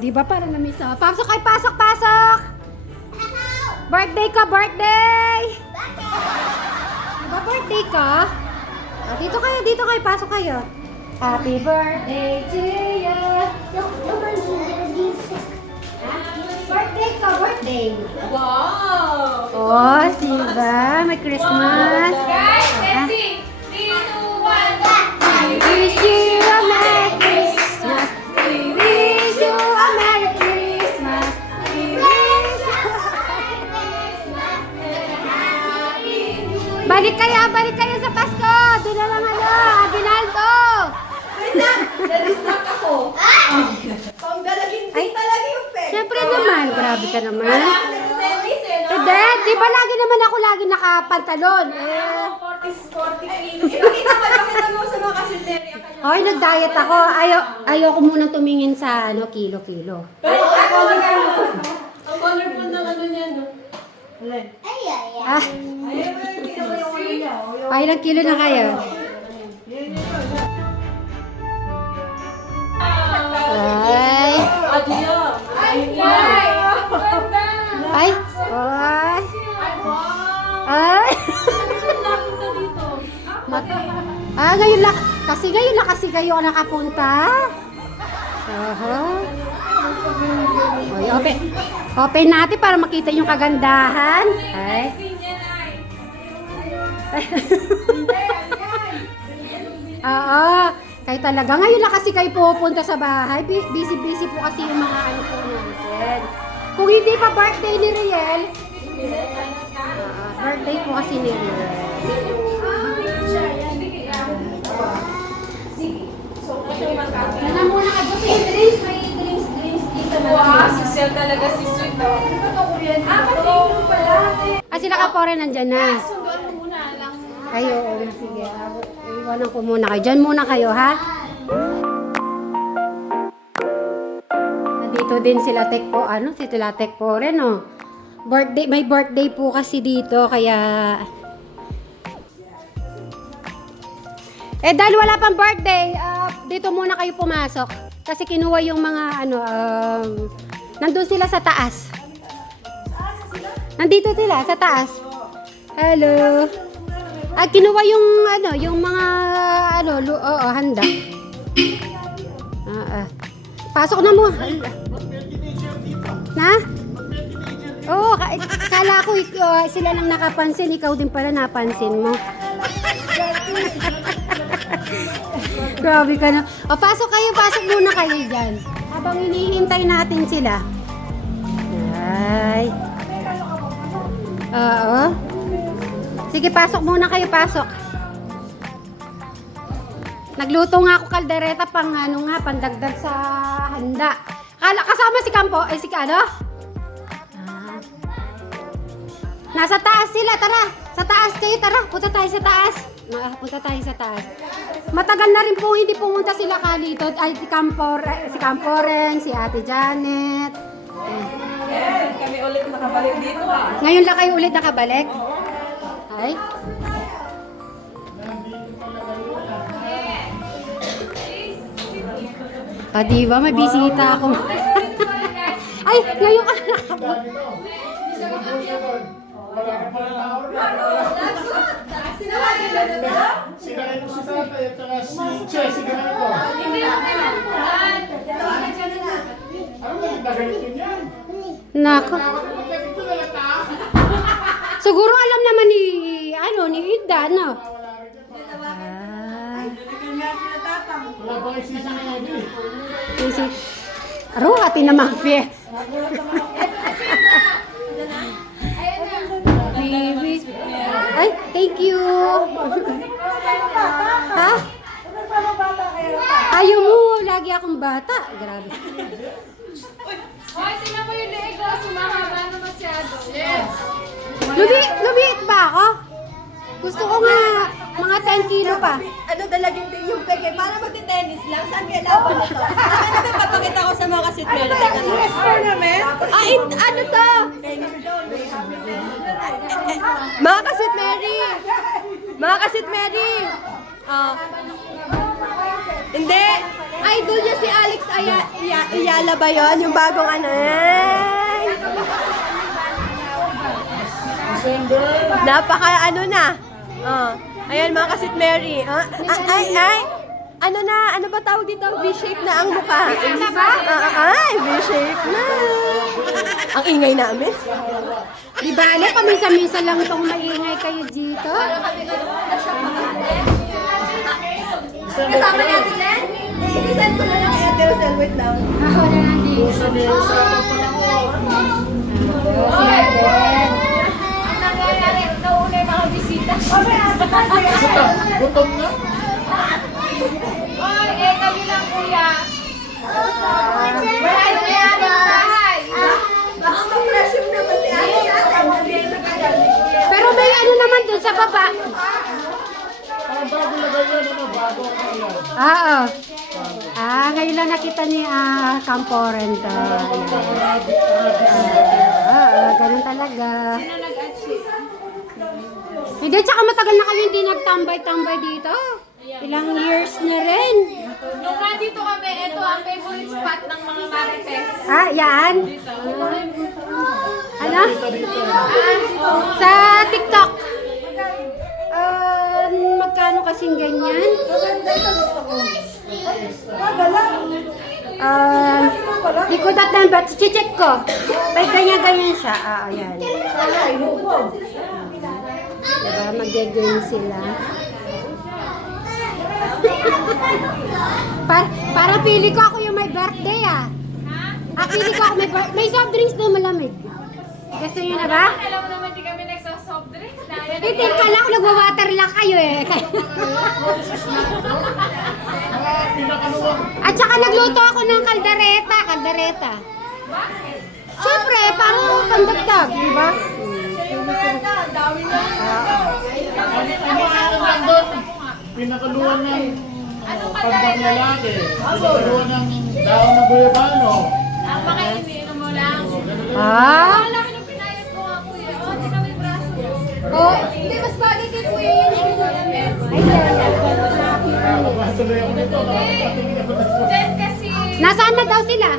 di ba parang namiss ako. Pasok kayo, pasok, pasok! Birthday ka, birthday! Di ba birthday ka? Ah, dito kayo, pasok kayo. Happy birthday to you! Birthday ka, birthday! Wow! Oh, diba? May Christmas. Guys, let's sing! 3, 2, 1, We wish you a Merry Christmas. We wish you a Merry Christmas. We wish you a Merry Christmas and a Happy New Year. Balik kayo sa Pasko. Doon na lang Aguinaldo. Na-distract ako. Panggalagindi talaga yung peg. Siyempre naman, grabe ka naman. Kailangan nag-tennis eh, no? Hindi, di ba lagi naman ako nakapantalon? Eh. 40 kilos. Ipakita mo sa mga kasinteria. Hoy, nag-diet ako. Ayoko munang tumingin sa kilo-kilo. Pero ako magano. Ang colorful ng ano niya, no? Alay. Ah, Ayun, hindi naman yung ano niya. ay, ilang kilo na kayo? Ay. Adiyo. Ay. Ay. Ay. Ngayon lang kasi kayo nakapunta. Aha. Oy, open natin para makita yung kagandahan. Ay. Oo. Kayo talaga. Ngayon lang kasi kayo pupunta sa bahay. Busy po kasi yung mga ano po natin. Kung hindi pa birthday ni Riel, birthday po kasi ni Riel. Nana muna ka doon sa drinks. May drinks dito na. Wow, social talaga si Sweet. Patay pala. Sila ka po rin nandyan na. Sunduan mo muna lang. Kayo, sige. Iwanan ko muna kayo. Diyan muna kayo, ha? Nandito din sila sila Tek po rin, oh. May birthday po kasi dito, kaya... dahil wala pang birthday, dito muna kayo pumasok. Kasi kinuha yung mga, nandun sila sa taas. Nandito sila, sa taas. Hello. Kinuha yung mga, handa. Pasok na mo. Na? Oo, kala ko sila lang nakapansin, ikaw din pala napansin mo. Grabe ka na. Pasok muna kayo dyan. Habang hinihintay natin sila. Ay. Oo. Sige, pasok muna kayo, pasok. Nagluto nga ako kaldereta pandagdag sa handa. Kasama si Campo, si ano? Nasa taas sila, tara. Sa taas kayo, tara. Punta tayo sa taas. Matagal na rin po hindi pumunta sila dito. Ay, si Camporen, si Ate Janet. Kami ulit nakabalik dito Ngayon lang kayo ulit nakabalik? Ay. Diba? May bisita ako. Ay, ngayon ka na nakabalik. Sinakay mo si Tatay at saka si Che, sinakay ko. Hindi na kailangan Ano ba yung nagalit yan? Nako. Magkakit ko na lang ta. Siguro alam naman ni Ida, no? Wala ba kayo sisi na yun eh? Sisi. Aro, hati naman, Pie. Baby. Ay, thank you. Ha? Ayaw mo, lagi akong bata. Grabe. Hoy, tingnan mo yung leeg ko. Sumahaba na masyado. Yes. Lumiit ba ako? Gusto ko nga mga 10 kilo pa. Ano dalagin din yung peg eh. Para magti-tennis lang. Saan kaya laban na to? Ano naman papakita ko sa mga kasitmero? Yes, tournament? Ano to? Tennis doon. Mga kasitmeri! Mga kasitmeri! Hindi! idol niya si Alex Ayala ba yun? Yung bagong ano. Ay! Napaka ano na. Oh. Ayan mga kasit Mary. Ay. Ano na? Ano ba tawag dito? V-shape na ang mukha. V-shape na ba? Ay, V-shape na. Ang ingay namin. Di ba, paminsan-minsan lang itong maingay kayo dito. Kasama natin yan? I-send ko na lang kay Ate Rosel. Wait lang. Ako na lang dito. Sabi sa pala Ang nangyayari, nauna yung mga bisita. gutom na. Oy, kami lang kuya. Wala yung mayari sa bahay. Baka ma-pressure naman si Ate natin. Pero may ano naman dun sa baba. Parang bago lagay yan, ano? Bago ang yan. Oo. Ngayon lang nakita ni Camporen to. Ganun talaga. Hindi, tsaka matagal na kayo hindi nagtambay-tambay dito. Ilang years na rin. Nung nandito kami, ito ang favorite spot ng mga marites. Yan. Ano? Sa TikTok. Magkano kasing ganyan? Likod at number. Check ko. May ganyan-ganyan siya. Ayan. Diba? Mag-game sila. Para pili ko ako yung may birthday pili ko ako may soft drinks na malamig. Gusto nyo na ba? Alam mo naman, di kami nagsa-soft drinks. Dahil Hindi, kala ko nagwa-water lang kayo eh. At saka nagluto ako ng kaldereta. Siyempre, para pandagdag, di ba? Ano lang doon? Pinakaluan ng pagdang lalaki. Pinakaluan ng daon ng guyabano. ang mga iniinom mo lang. Ah? Ang laki ng pinayat ko nga kuya. Oh, di kami braso. Oh, Hindi, mas bagay kay Kuya yun. Matuloy ako dito. Nakakapatingin ako ng Then kasi, nasaan na daw sila?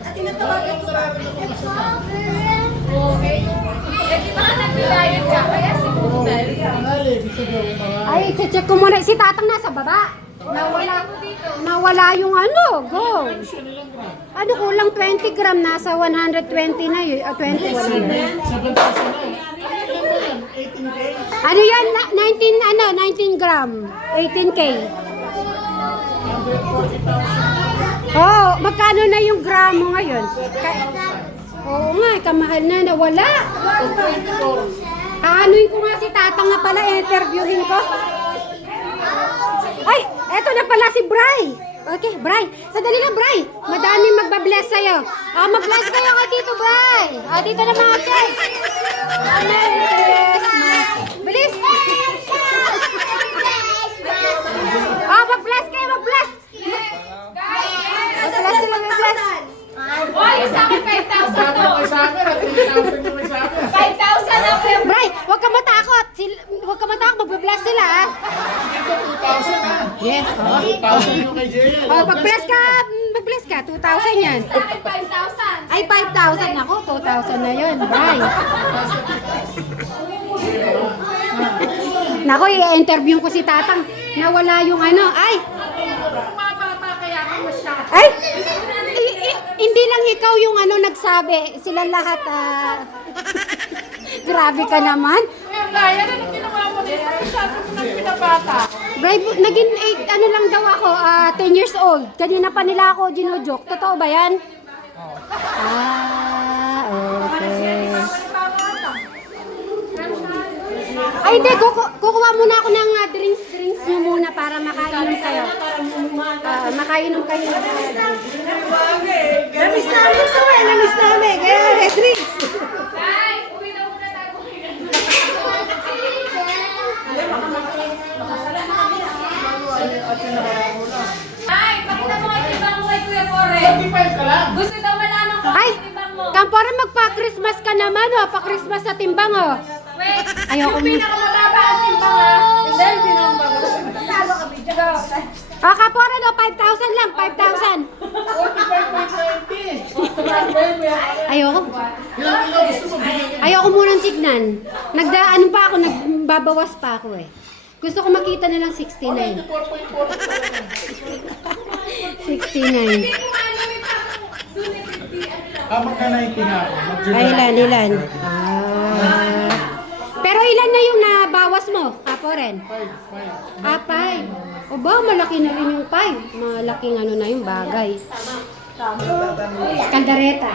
At tinatawagan ko ba? okay. Eh, di ba ka nagbilayan ka? Kaya si Kundal. Tangali, gusto ko yung mga... Ay, check ko muna. Si Tatang nasa baba. Nawala yung ano, go. Ano, kulang 20 gram. Nasa 120 na yun. 20, 100. 7,000 na. Ilan ba yan? 18K? Ano yan? 19 gram. 18K. 140,000. Oh, magkano na yung gramo ngayon? Oo nga, kamahal na. Nawala. 24. Aanuin ko nga si Tatang nga pala, interviewin ko. Ay, eto na pala si Bray. Okay, Bray. Sandali lang, Bray. Madaming magbabless sa'yo. Mag-bless kayo kay Tito Bray. Dito na mga kids. Merry Christmas. Bilis. Mag-bless kayo, mag-bless. Mag-bless sila, mag-bless. Oy, sa akin 5,000 Sabi to. ko sa akin, at 3,000 yung may sa akin. 5,000 ang kuya. Bray, huwag ka matakot. Huwag ka matakot, magbabless sila. Dito, 2,000 ha. Yes. 2,000 yung kay JL. Mag-bless ka, 2,000 yan. Sa akin 5,000. Ay, 5,000 ako, 2,000 na yun. Bye. Nako, i-interview ko si Tatang. Nawala yung ano. Mababa kaya ako siya. Ay! Hindi lang ikaw yung ano nagsabi. Sila lahat, Grabe ka naman. Kaya na nung ginawa mo dito. Masyado mo nang pinabata. Brave, naging 8, ano lang daw ako, 10 years old. Kanina pa nila ako ginujoke. Totoo ba yan? Okay. Ay, hindi. Kukuha muna ako ng drinks nyo muna para makainom kayo. Makainom kayo. Namiss namin to eh. Namiss namin. Kaya red drinks. Ay, uwi na muna tayo. Ay, pakita mo ang timbang mo kay Kuya Kore. 25 ka lang. Gusto daw malaman ko Ay! ang timbang mo. Kampara, magpa-Christmas ka naman, Pa-Christmas sa timbang, Wait, Ayoko yung pinakamababa ang timbang ha. Hindi, hindi naman bago. Talo kami dyan. Ah, kapora no, 5,000 lang, 5,000. 45.90. Ayoko. Ilang kilo gusto mo bigyan? Ayoko munang tignan. Ano pa ako, nagbabawas pa ako eh. Gusto ko makita na lang 69. 69. Magka-90 nga ako. Ay, ilan. Pero ilan na yung nabawas mo, Kaporen? 5. 5. O ba, malaki na rin yung 5. Malaking ano na yung bagay. Kaldareta.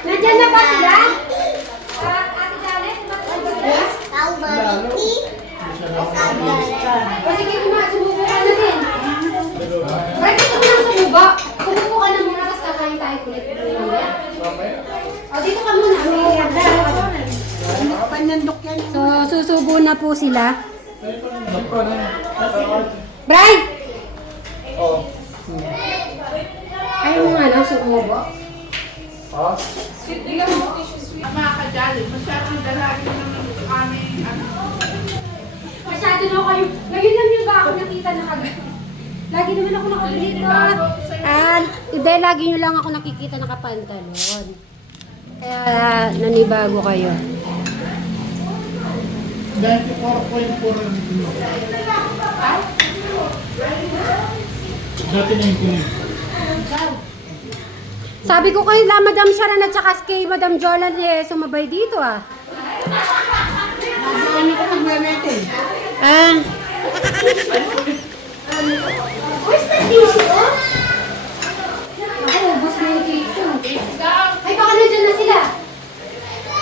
Nandyan na ba sila? Ate Janet? O sige, sumubo ka na din. Right, ito mo lang sumubo. Sumubo ka na muna, tapos kakain tayo ulit. O, dito ka muna. So, susubo na po sila. Brian! Ayaw mo nga lang sumubo. Mga kajali, masyadong dalagin naman kami. Masyado na kayo. Ngayon lang yung ba ako nakita na kagad. Lagi naman ako nakabulito. Hindi, lagi nyo lang ako nakikita nakapantalon. Kaya nanibago kayo. 94.4 ang kilo. Dati na yung kilo. Sabi ko kay Madam Sharon at saka kay Madam Jolan sumabay dito ah. Ano ka magmamete? Where's the tissue? Ako, ubos na yung tissue. Ay, baka nandiyan na sila.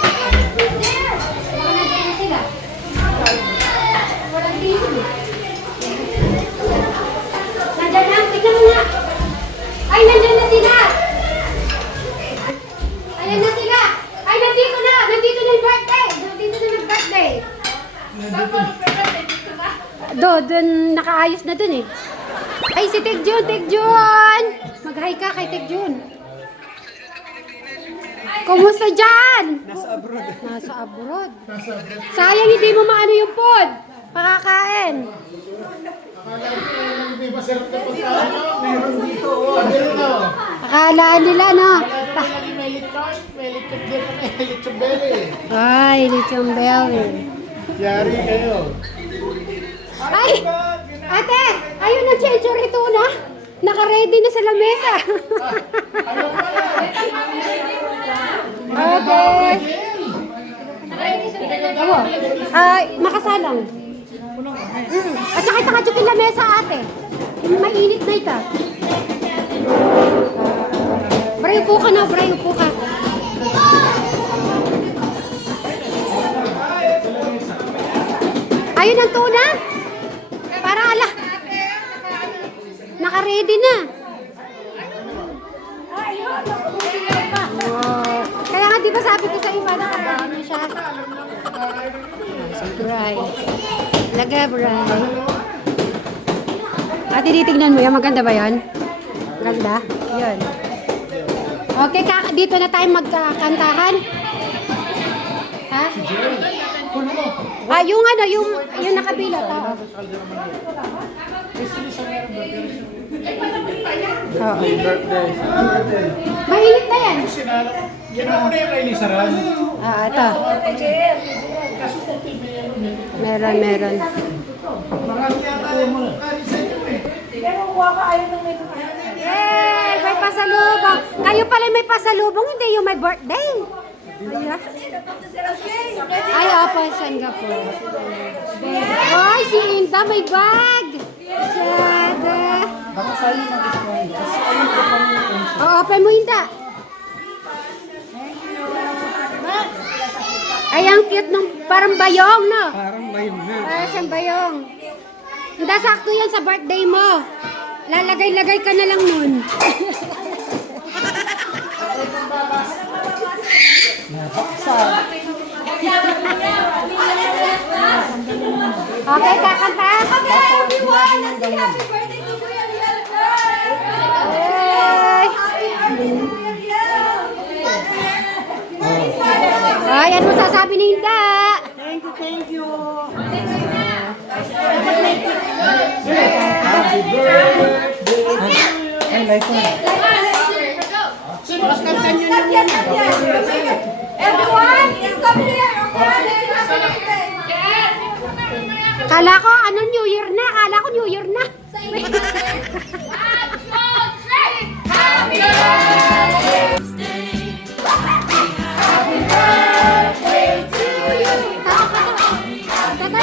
Baka nandiyan na sila. Walang tissue. Nandiyan na, tignan mo nga. Ay, nandiyan na sila. Ayan na sila. Ay, nandito na. Nandito na yung birthday. Nandito na yung birthday. Doon, nakaayos na dun eh. Ay, si Tegjun! Mag-hi ka kay Tegjun. Kumusta dyan? Nasa abroad. Sayang hindi mo maano yung pod. Pakakain. Akala ko hindi masarap na pagkain. Meron dito. Meron na. Akalaan nila, no? Lagi may lechon. May lechon din kami. Lechon belly. Ay, lechon belly. Yari kayo. Ay! Ate! Ayun ang chenchori tuna. Naka-ready na sa lamesa. Ayaw pala. Okay. Oo. Ay, makasalang. At saka itakajuk yung lamesa, ate. Mainit na ito. Bray, upo ka na. Bray, upo ka. Ayun ang tuna. Para ala. Naka-ready na. Wow. Kaya nga di ba sabi ko sa iba naka-ready na siya. Bray. Laga, Bray. Ate, titignan mo yan. Maganda ba yan? Maganda? Yun. Okay, dito na tayo magkakantahan. Ha? Yung ano, yung nakabila ta. Oo. Mainit na yan. Kinuha ko na yung kay Lisa Ran. Ito. Meron. Marami yata yung kanin sa inyo eh. Yay! May pasalubong. Kayo pala may pasalubong, hindi yung may birthday. Ay, opo, Singapore. Ay, si Inta may bag. Masyada. Baka sa'yo mag-ismail. Kasi ayun ko pa yung attention. Open mo, Inta. Ay, ang cute nung parang bayong, no? Parang bayong na. Parang siyang bayong. Hindi, sakto yan sa birthday mo. Lalagay-lagay ka na lang nun. Okay, kakanta. Okay, everyone. Let's sing happy birthday to Kuya Riel first. Yay! Ay, ano sasabi ni Inda? Thank you. Everyone, is come here, okay? Kala ko, ano, New Year na. Kala ko New Year na. Happy birthday to you. Happy birthday to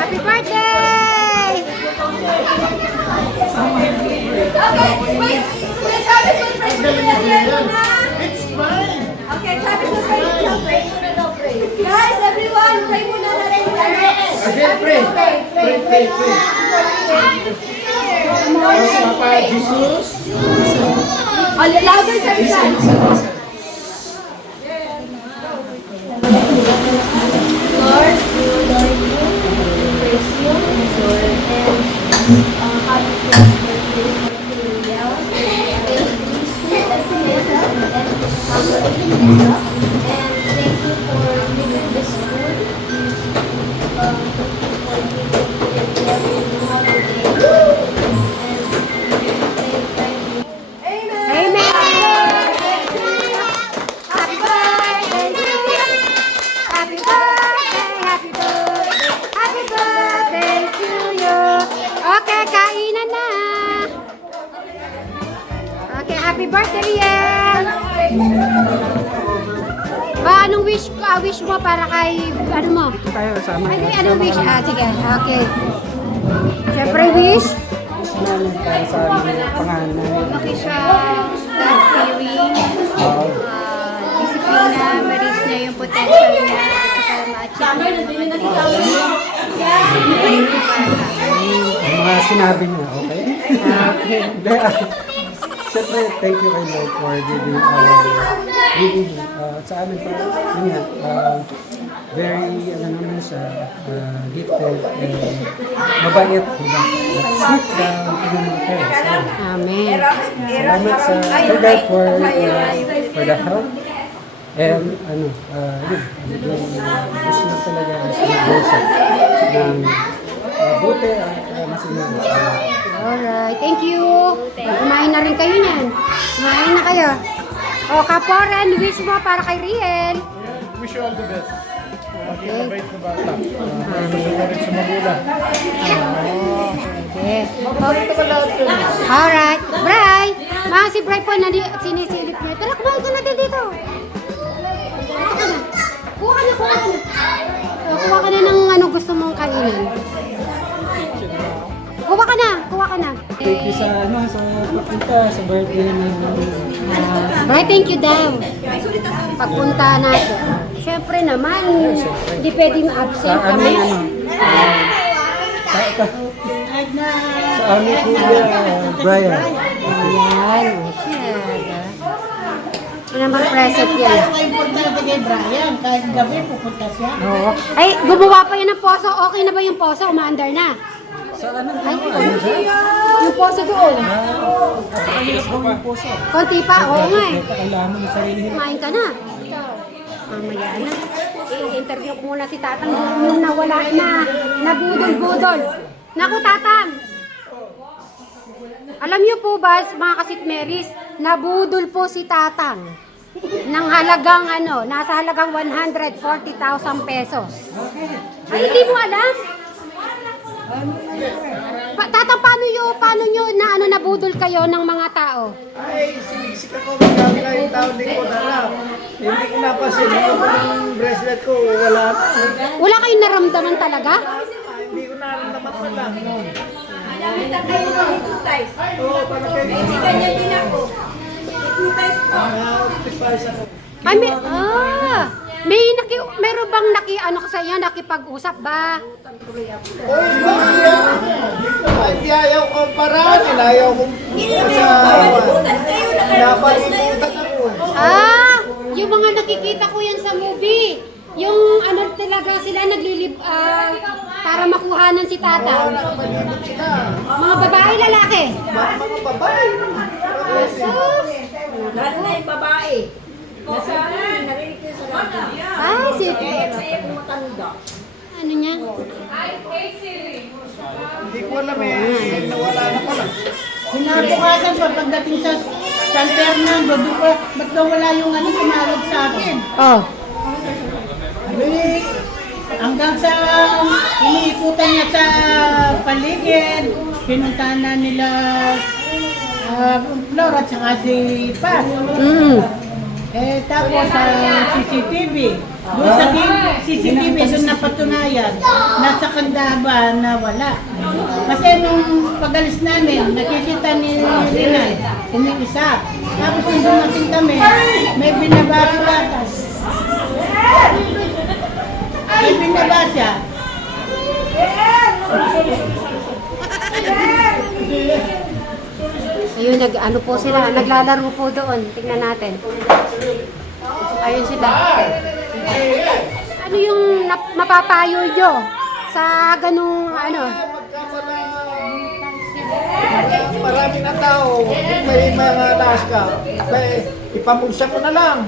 Happy birthday! Okay, wait. Travis will pray for you. It's fine. Okay, Travis will pray. Guys, everyone, pray muna na rin. Again, pray. Pray. Papa Jesus. Louder, Travis. Lord, we adore you, we praise you, Lord, and happy birthday to Liao. Please let me and thank you for making this food. For Amen! Happy birthday to you! Happy birthday to you! Okay, kainan na! Okay, happy birthday, Riel! Anong wish mo para kay, ano mo? Tayo sama. Ay, anong wish? Sige, okay. Siyempre, wish? Namin para sa aming panganay. Laki siya, God-fearing, disiplina, ma-reach niya yung potential niya, at saka ma-achieve. Ang mga sinabi niya, okay? Okay. Siyempre, thank you kay Lord for giving sa amin pa. Yun nga, very, naman siya, gifted, and mabait, diba? At sweet sa mga parents. Amen. Salamat sa God for the help. And yun, gusto na talaga sa worship ng mabuti at masinag. Alright, thank you. Kumain na rin kayo niyan. Kumain na kayo. O, Kaporan, wish mo para kay Riel. Wish you all the best. Okay. Mabait na bata. Susunod sa magulang. Okay. Alright. Bray! Mga si Bray po, sinisilip niya. Tara, kumain ka natin dito. Kuha ka na. Kuha ka na ng ano gusto mong kainin. Kuha ka na. Thank you sa pagpunta sa birthday ng Bray, thank you daw. Pagpunta natin. Siyempre naman, hindi pwedeng absent sa kami. aming sa aming kuya Brian. Ayan. Ano naman present yan? Importante kay Brian, kahit gabi pupunta siya. Oo. Ay, gumawa pa yan ng poso. Okay na ba yung poso? Umaandar na. Sa ano Ay, siya? yung poso doon. Ayos ko yung puso. Konti pa. Oo nga eh. Kailangan mo na sarili. Kumain ka na. Mamaya na. I-interview ko muna si Tatang yung nawala na. Nabudol-budol. Naku, Tatang! Alam niyo po ba, mga kasitmeris, nabudol po si Tatang ng halagang nasa halagang 140,000 pesos. Ay, hindi mo alam? Tatang, paano nyo nabudol kayo ng mga tao? Ay, siniksik ako. Magkakila yung tao, hindi ko alam. Hindi ko napasin. Ano ba ng bracelet ko? Wala na. Wala kayong naramdaman talaga? Hindi ko naramdaman pa lang. Nakita kayo ng hypnotize. Oo, para kayo. Si ganyan din ako. Hypnotize po. Na-optimize ako. Ay, meron bang nakipag-usap ba? Uy, Maria! Hindi ayaw ko para. Sinayaw ko sa... Palibutan kayo. Nakalimutan na yun. Napalimutan ako. Yung mga nakikita ko yan sa movie. Yung ano talaga sila para makuhanan si Tatang. Palibot sila. Mga babae, lalaki. Mga babae. Jesus. Lahat na yung babae. Nasa narinig ko sa radyo. Ah, si Kaya matanda. ano niya? Hindi ko alam eh. Nawala na pala. Kinabukasan pa pagdating sa San Fernando, ba't daw wala yung ano, tumawag sa akin. Oh. Abay, hanggang sa iniikutan niya sa paligid, pinuntahan na nila Flor at saka si Paz. Tapos sa CCTV, doon sa CCTV doon napatunayan, nasa Kandaban na wala. Kasi nung pag-alis namin, nakikita ni Rinay, isa. Tapos nung dumating kami, may binabasa siya. May binabasa siya. Ayun, ano po sila, naglalaro po doon. Tingnan natin. Ayun sila. Ano yung mapapayo nyo sa ganung ano? Marami na tao. May mga taas ka. Ipamulsa ko na lang.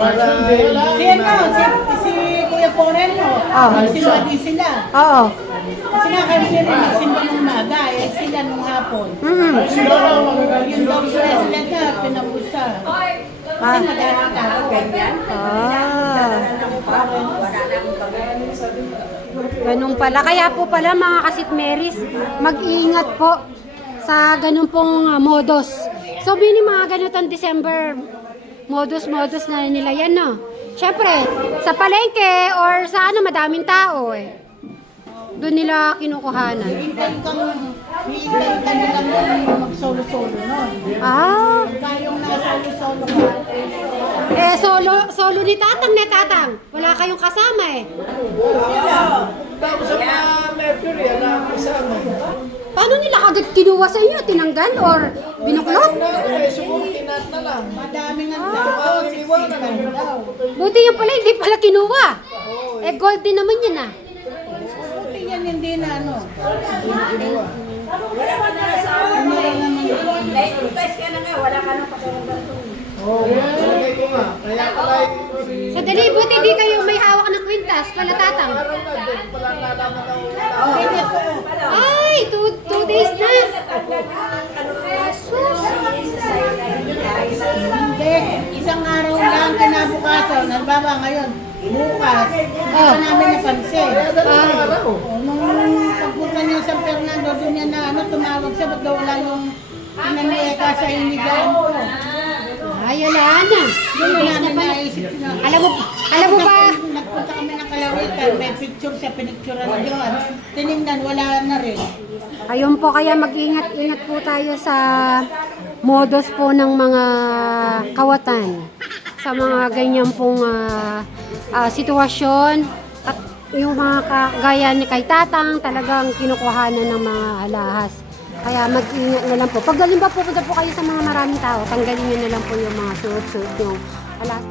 Para Si si Kuya Poreno, nagsimba din sila. Oo. Kasi nga kami rin nagsimba nung umaga, sila nung hapon. Yung daw president na pinabusa. Kasi madami tao. Ganun pala. Kaya po pala mga kasit-Marys, mag-iingat po sa ganun pong modus. So, mga ganitong December, modus na nila yan, no? Siyempre, sa palengke or sa madaming tao, doon nila kinukuhanan. Hintayin ka nilang yung mag-solo-solo nun. Ah, Kayong na-solo-solo ka. solo ni Tatang. Wala kayong kasama tapos sa mga Mercury, kasama. Paano nila kagad kinuha sa inyo? Tinanggal or binuklot? Siguro kinat na lang. Madami ng tao, siksikan daw. Buti yung pala, hindi pala kinuha. Gold din naman yun Buti yan hindi na ano. Guys, kaya na nga, wala ka nang pakiramdam. Lagay ko nga. Kaya pala Sadali, buti di kayo may hawak ng kwintas, pala Tatang. pala nalaman na ulit. Ay, two days na. Hindi, isang araw lang kinabukasan. Nagbaba ngayon, bukas, hindi pa namin napansin. Nung pagpunta niya sa Fernando, doon niya na tumawag siya, ba't daw wala yung pinanieka sa inigaan ko. Ay, wala na. Doon na namin naisip na. Alam mo ba? Nagpunta kami ng Kalawitan, may picture siya, pinicturean na doon. Tinignan, wala na rin. Ayun po, kaya mag-ingat-ingat po tayo sa modus po ng mga kawatan. Sa mga ganyan pong sitwasyon. At yung mga gaya ni kay Tatang, talagang kinukuhanan ng mga alahas. Kaya mag-ingat na lang po. Pag galing ba pupunta po kayo sa mga maraming tao, tanggalin nyo na lang po yung mga suot-suot yung alahas.